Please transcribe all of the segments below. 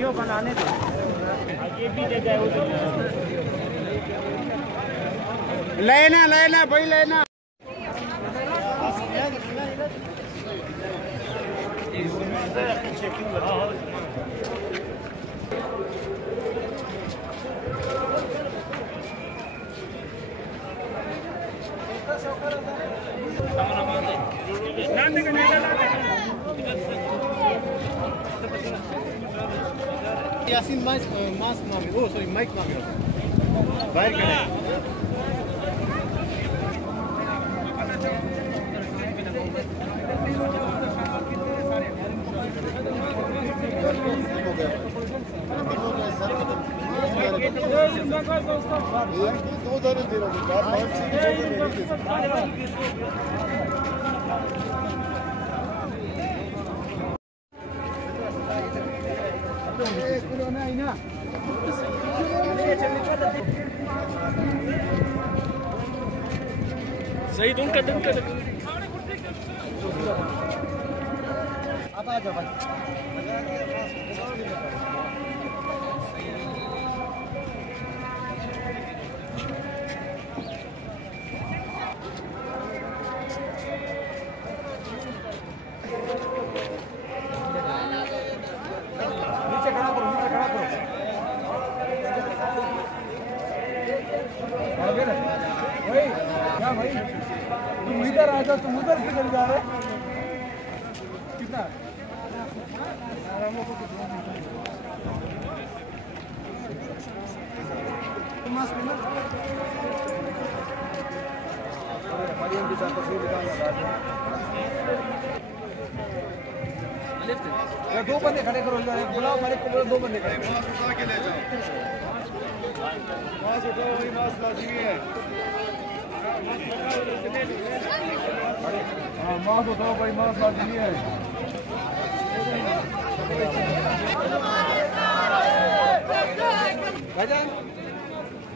Video बनाने दो, ये भी दे जाए लेना लेना भाई लेना। यासीन मास्क मांगे, ओ सॉरी माइक मांगे बाहर करें। दो दाने दे रहा सही दून का दिन का अब आ जाओ भाई। नीचे खड़ा करो, नीचे खड़ा करो। भाई क्या भाई, तुम इधर आ जाओ, तुम उधर किधर जा रहे? कितना दो बंदे खड़े करो, बुलाओ मालिक को, बोलो दो बंदे खड़े करो। मास्क उठाओ भाई, मास्क लाजमी है। हाँ मास्क उठाओ भाई, मास्क लाजमी है।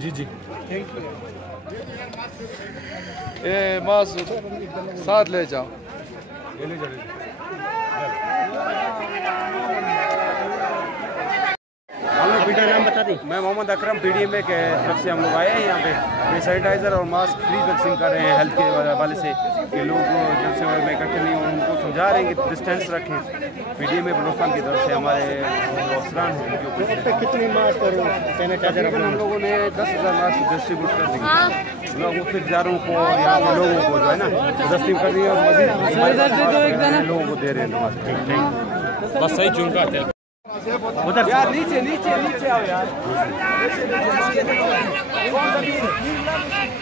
जी जी थैंक यू। ये मास्क साथ ले जाओ, ये ले जाओ। नाम बता दी। मैं मोहम्मद अकरम, पीडीएमए के तरफ से हम लोग आए हैं यहाँ पे। सैनिटाइज़र और मास्क फ्री वैक्सीन कर रहे हैं हेल्थ के हवाले से कि लोग जब से में इकट्ठे नहीं हो, उनको समझा रहे हैं कि डिस्टेंस रखें। पीडीएमए बलोचिस्तान की तरफ से हमारे अफसरान हैं। कितनी मास्क और सैनिटाइजर हम लोगों ने 10,000 मास्क डिस्ट्रीब्यूट कर दिए लोगों खरीदारों को, यहाँ के लोगों को जो है ना तस्लीम कर दिए और मजीद लोगों को दे रहे हैं मास्क। बस सही चुनकाते हैं उधर यार, नीचे नीचे नीचे आओ यार।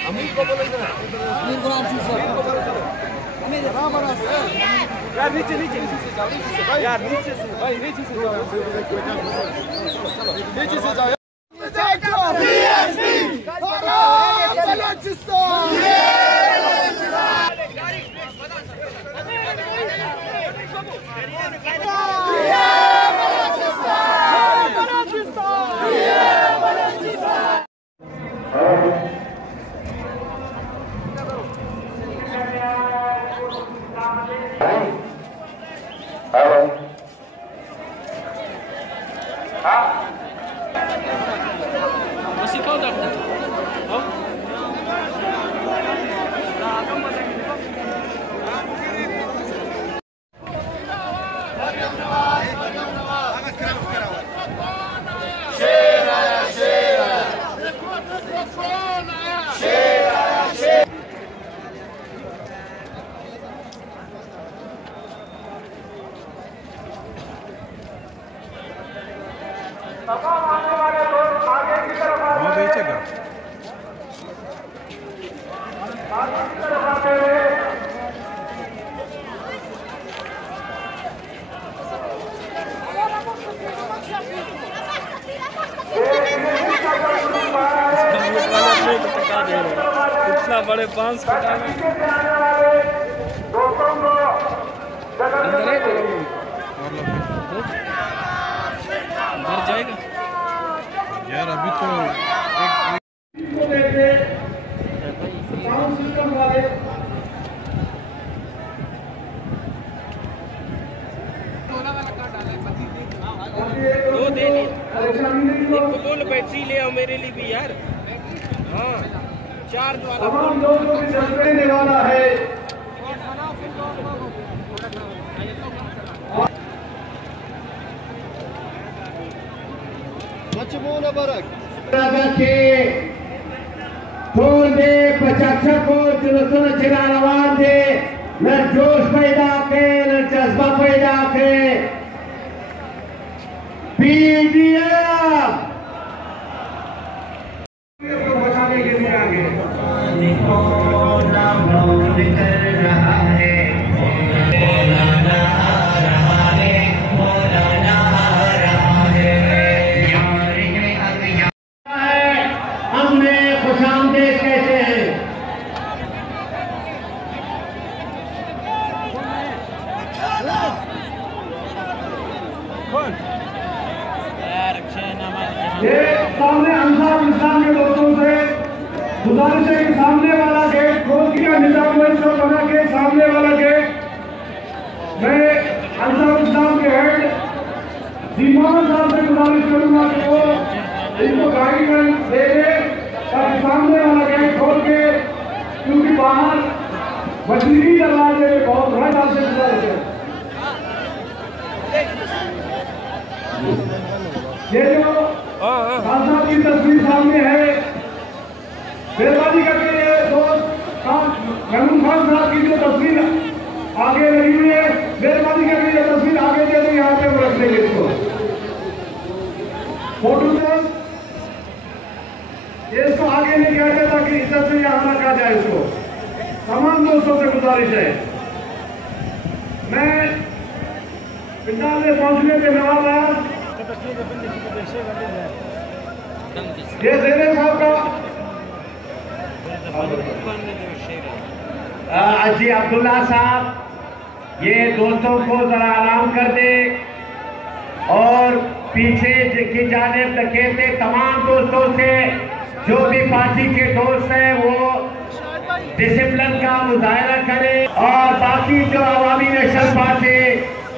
अमीर को बोलो जरा, अमीर को बोलो जरा। यार नीचे नीचे यार नीचे से भाई नीचे से जाओ नीचे से जाओ बेचेगा इतना बड़े बांस भर जाएगा यार अभी तो साउंड सिस्टम वाले दो दे बोल बैटरी ले आओ मेरे लिए भी यार। हाँ चार्ज वाला देने वाला है। छोड़ दे प्रशासक को जुलूसों चिरा रवान दे न जोश पैदा के न जज्बा पैदा के पीडीएफ बचाने के लिए आगे कर रहा है ये सामने अंसार इस्लाम के दोस्तों से गुजारिश है कि सामने वाला गेट खोल दिया निजाम बना के सामने वाला गेट मैं अंसार इस्लाम के हेड जीमान साहब से गुजारिश करूंगा कि वो इनको गाइडलाइन दे दे ताकि सामने वाला गेट खोल के क्योंकि बाहर मछली दरवाजे में बहुत रश आपसे गुजारिश है। ये जो सांसद की तस्वीर सामने है मेहरबानी करके ये दोस्त महमूद खान साहब की जो तस्वीर आगे लगी हुई है मेहरबानी करके ये तस्वीर आगे दे दें यहाँ पे हम रख देंगे इसको फोटो से ये इसको आगे नहीं कहते ताकि इज्जत से यहाँ रखा जाए इसको। तमाम दोस्तों से गुजारिश है मैं पिंडाल में पहुंचने के नवाब आया ये जेने साहब का जी अब्दुल्ला साहब ये दोस्तों को जरा आराम कर दे और पीछे की जानिब धकेलते तमाम दोस्तों से जो भी पार्टी के दोस्त हैं वो डिसिप्लिन का मुजाहरा करें और बाकी जो अवामी नेशनल पार्टी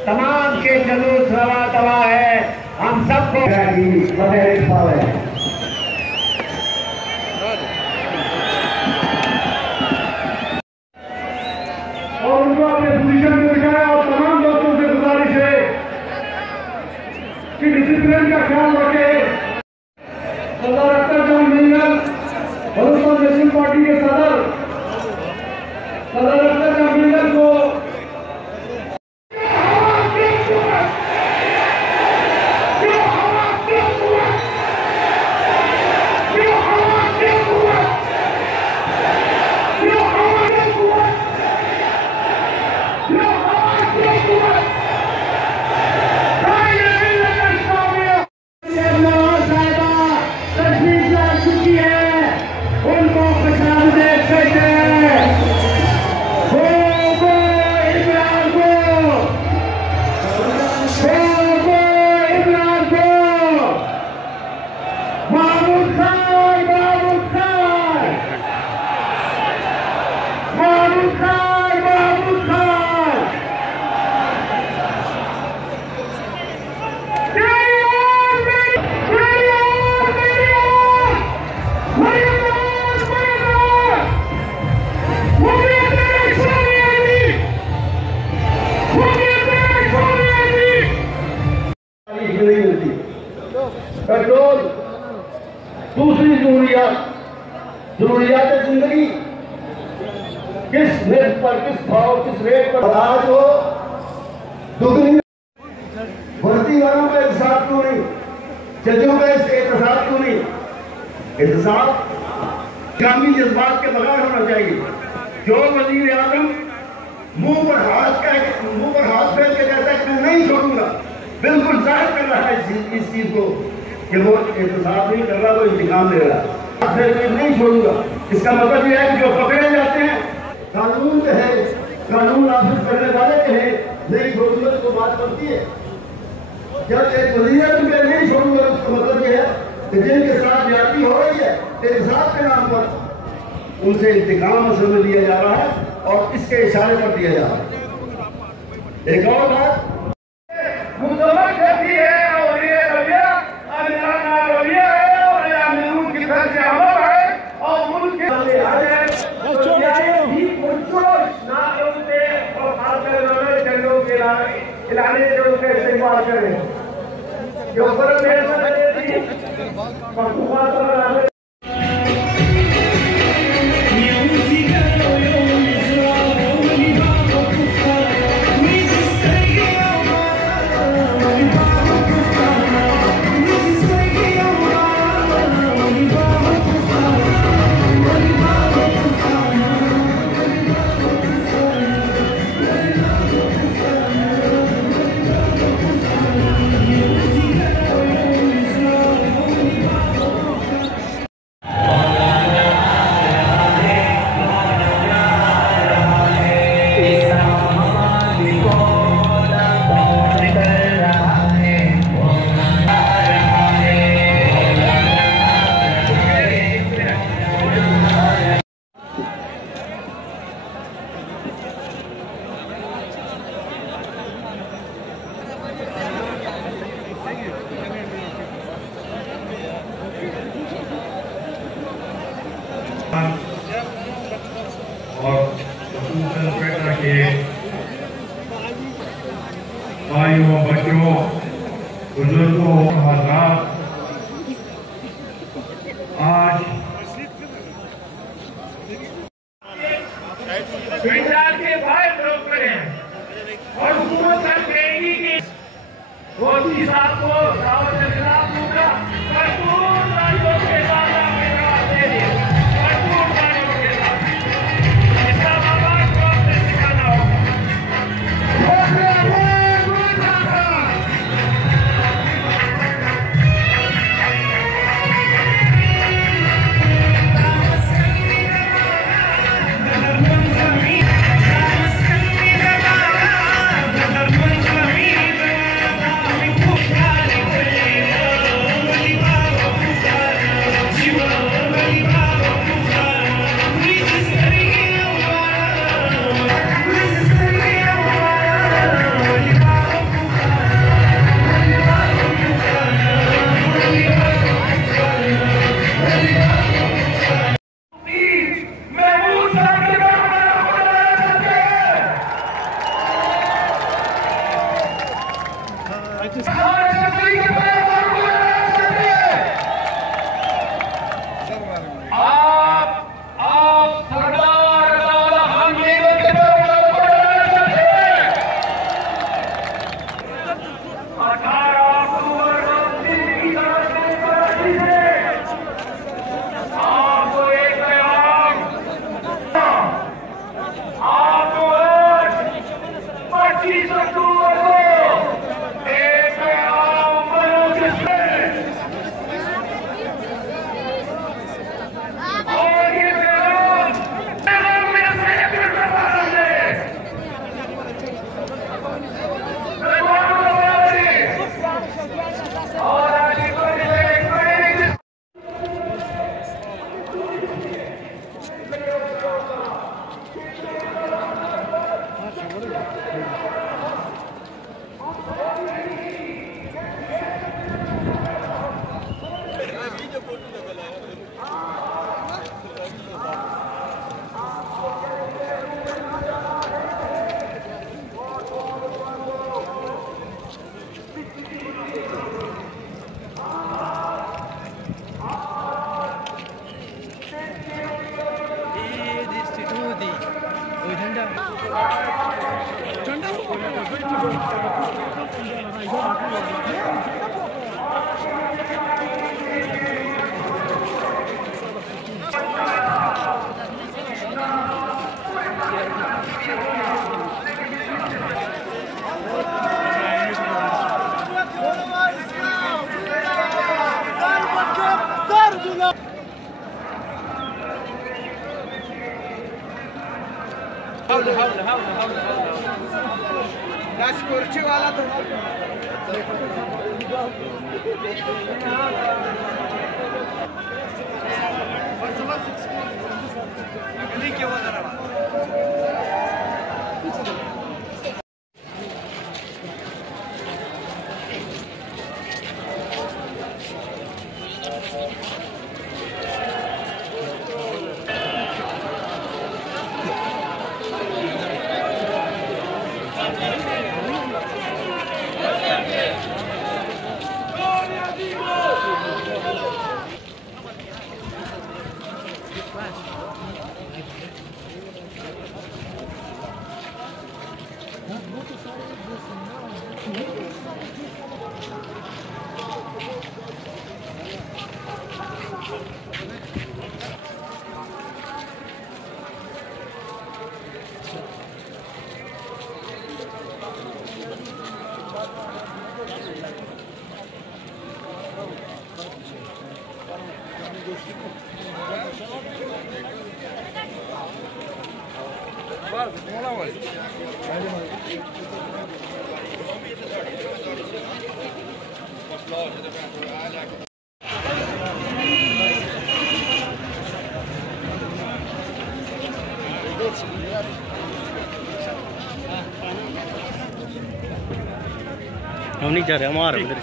तमाम के जुलूस रवा दवा है हम सबको और उनको अपने पोजीशन में दिखाया और तमाम दोस्तों से गुजारिश है कि डिसिप्लिन का ख्याल रखे। सरदार अख्तर खान मीनाल बलूचिस्तान नेशनल पार्टी के सरदार अख्तर खान मीनाल को Yeah! जरूरियात जिंदगी किस रेट पर, किस भाव, किस रेट पर आज हो दुगनी भर्ती वालों का एहसास क्यों नहीं, जजों का एहसास क्यों नहीं? एहसास कामी जज्बात के बगैर होना चाहिए। जो वजीर आजम मुंह पर हाथ फेर के कहता है कि नहीं छोड़ूंगा, बिल्कुल जाहिर कर रहा है इस चीज को कि वो एहतसाब नहीं कर रहा, वो इंतकाम ले रहा है। हाथ फेर के नहीं छोड़ूंगा, इसका मतलब यह है कि जो पकड़े जाते हैं कानून जो है, कानून नाफिज करने वाले जो है नहीं छोड़ूंगा तो बात करती है। जब एक वजीर आजम के नहीं छोड़ूंगा उसका मतलब यह है कि जिनके साथ ज्यादती हो रही है एहतसाब के नाम पर उनसे इंतकाम असल में लिया जा रहा है और इसके इशारे पर दिया जा रहा है। एक और बात मुसलमान करती है और ये रविया रविया है और कानून की तरफ से अमल है और मुल्क के इलाने जो उसका इस्तेमाल करें जो भाइयों, बच्चों, बुजुर्गों, हज़रात, आज के भाई लोग करें और हुकूमत कहेगी कि मोदी साहब को दावत के खिलाफ दूंगा, भरपूर तालियों के साथ इस्लामाबाद को आपने सिखाना होगा। कुर्सी वाला तो हम नहीं जा रहे, हमारे उधर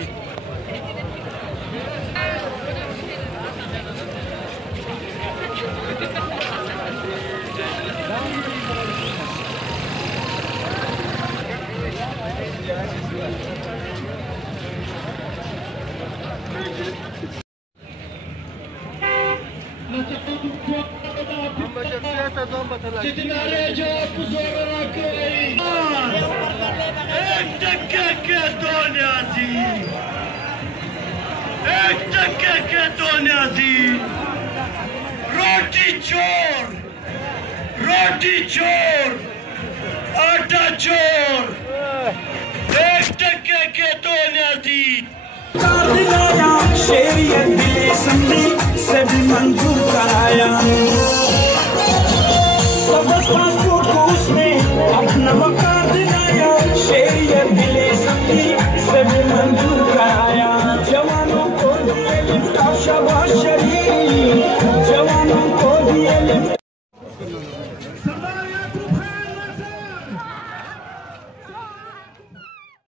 रोटी चोर, आटा चोर, 1 टके के 2 न्याजी। शेरियत दिले संधि से भी मंजूर कराया।